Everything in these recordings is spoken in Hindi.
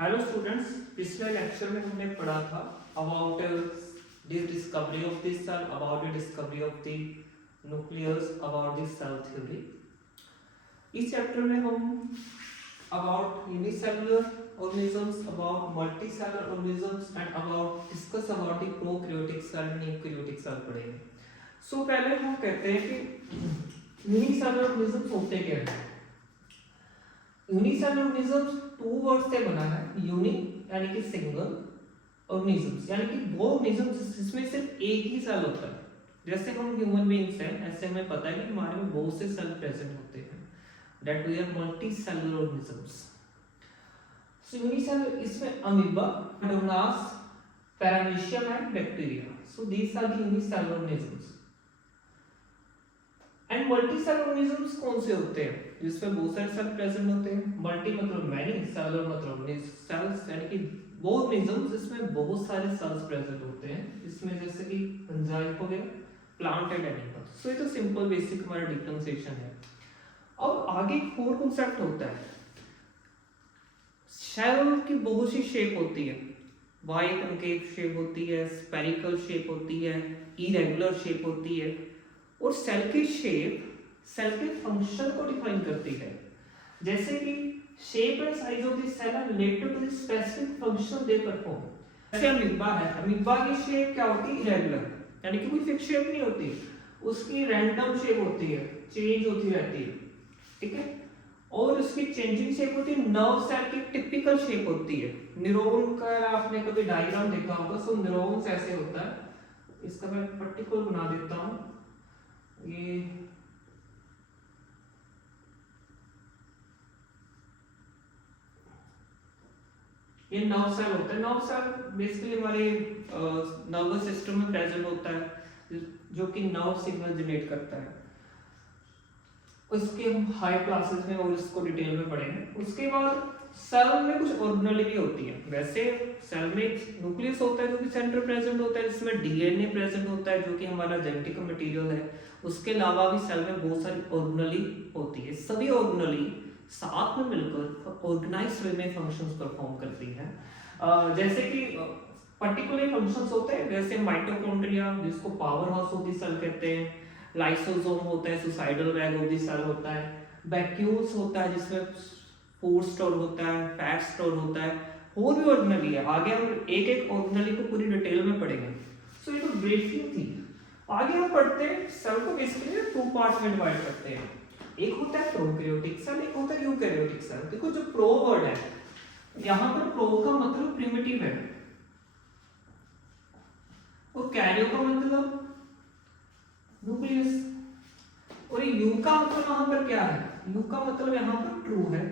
हेलो स्टूडेंट्स, पिछले लेक्चर में हमने पढ़ा था about discovery of this cell, about the discovery of the nucleus, about the cell theory. इस चैप्टर में हम about unicellular organisms, about multicellular organisms and about discuss about the prokaryotic cell and eukaryotic cell पढ़ेंगे। सो पहले हम कहते हैं कि यूनिसेलुलर organisms होते क्या हैं। यूनिसेलुलर ऑर्गेनिजम्स टू वर्ड से बना है। यूनि यानी कि सिंगल, ऑर्गेनिजम्स यानी कि वो ऑर्गेनिजम्स जिसमें सिर्फ एक ही सेल होता है। जैसे हम ह्यूमन बीइंग्स हैं, ऐसे हमें पता है कि हमारे में बहुत से सेल प्रेजेंट होते हैं, that we are multi cellular organisms. So unicellular इसमें अमीबा, डोनास, paramecium and bacteria. So these are the unicellular organisms. And multicellular organisms कौन से होते हैं जिसमें बहुत सारे सेल प्रेजेंट होते हैं। मल्टी मतलब मैनी, सेलुलर मतलब सेल्स यानी कि वो ऑर्गेनिजम्स जिसमें बहुत सारे सेल्स प्रेजेंट होते हैं। इसमें जैसे कि एंजाइम हो गया, प्लांट एंड एनिमल। सो ये तो सिंपल बेसिक हमारा डिफरेंशिएशन है। अब आगे एक और कांसेप्ट होता है, सेल की बहुत सी शेप होती है। वाई कॉन्केव शेप होती है, स्फेरिकल शेप होती है, इरेगुलर शेप होती है। और सेल की शेप सेल के फंक्शन को डिफाइन करती है। जैसे कि shape and size of the cell are related to the specific function they perform. जैसे अमीबा है, अमीबा की शेप क्या होती है, इरेगुलर, यानी कि कोई फिक्स शेप नहीं होती, उसकी रैंडम शेप होती है, चेंज होती रहती है, ठीक है। और उसकी चेंजिंग शेप होती है। नर्व सेल की टिपिकल शेप होती है। न्यूरॉन का आपने कभी डायग्राम देखा होगा, सो न्यूरॉन्स ऐसे होता है। इसका मैं पर्टिकुलर बना देता हूं। ये नर्व सेल होता है। नर्व सेल बेसिकली हमारे नर्वस सिस्टम में प्रेजेंट होता है, जो कि नर्व सिग्नल जनरेट करता है। उसके हम हाई क्लासेस में और इसको डिटेल में पढ़ेंगे। उसके बाद सेल में कुछ ऑर्गेनेल भी होती है। वैसे सेल में न्यूक्लियस होता है जो कि सेंटर प्रेजेंट होता है, जिसमें डीएनए प्रेजेंट होता है जो कि हमारा जेनेटिक मटेरियल है। उसके अलावा भी सेल में बहुत सारी ऑर्गेनेल होती है। सभी ऑर्गेनेल साथ में मिलकर ऑर्गेनाइज्ड वे में फंक्शंस परफॉर्म करती हैं। जैसे कि पर्टिकुलर फंक्शंस होते हैं, जैसे माइटोकॉन्ड्रिया जिसको power house of the cell कहते हैं, लाइसोसोम होता है, suicidal bag of the cell होता है, वैक्यूल्स होता है जिसमें फूड स्टोर होता है, फैट स्टोर होता है, और भी ऑर्गेनेल है। आगे हम एक एक ऑर्गेनेल को पूरी डिटेल में पढ़ेंगे। सो ये तो ब्रीफिंग थी। आगे हम पढ़ते हैं सेल को बेसिकली टू पार्ट्स में डिवाइड करते हैं। एक होता है प्रोकैरियोटिक सेल, एक होता है यूकैरियोटिक सेल। देखो जो प्रो वर्ड है, यहां पर प्रो का मतलब प्रिमिटिव है और कैरियो का मतलब न्यूक्लियस, और यू का मतलब यहां पर क्या है, यू का मतलब यहां पर ट्रू है।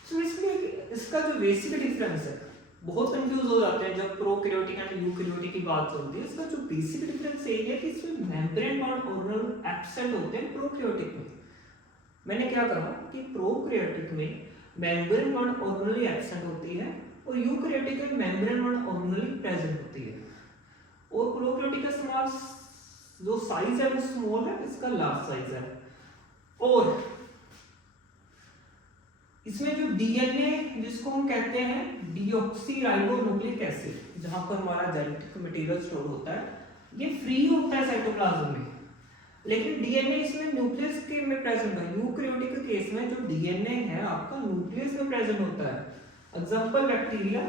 तो इसलिए इसका जो बेसिक डिफरेंस है, बहुत कंफ्यूज हो जाते हैं जब प्रोकैरियोटिक एंड यूकैरियोटिक की बात होती है। इसका जो बेसिक डिफरेंस ये है कि इसमें मेम्ब्रेन पार्ट ऑर्गेनल एब्सेंट होते हैं प्रोकैरियोटिक में। मैंने क्या कहा कि प्रोकैरियोटिक में मेम्ब्रेन पार्ट ऑर्गेनली एब्सेंट होती है और यूकैरियोटिक में मेम्ब्रेन पार्ट ऑर्गेनली प्रेजेंट होती है। और प्रोकैरियोटिक का स्मॉल जो साइज है वो स्मॉल है, इसका लार्ज साइज है। और इसमें जो डीएनए जिसको हम कहते हैं डीऑक्सीराइबोन्यूक्लिक एसिड, जहां पर हमारा जेनेटिक मटेरियल स्टोर होता है, ये फ्री होता है साइटोप्लाज्म में। लेकिन डीएनए इसमें न्यूक्लियस के में प्रेजेंट है। यूकैरियोटिक के केस में जो डीएनए है आपका न्यूक्लियस में प्रेजेंट होता है। एग्जांपल बैक्टीरिया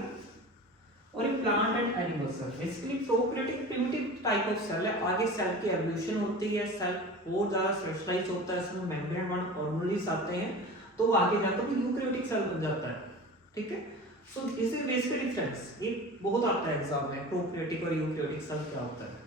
और एक plant and animal cell. Basically prokaryotic primitive type of cell है। आगे सेल की एवोल्यूशन होती है, सेल और ज्यादा स्पेशलाइज होता है, इसमें मेम्ब्रेन पार्ट ऑर्गेनेल्स आते हैं, तो आगे जाकर भी यूकैरियोटिक सेल बन जाता है, ठीक है। So this is basic difference. ये बहुत आता है एग्जाम में, प्रोकैरियोटिक और यूकैरियोटिक सेल क्या होता है।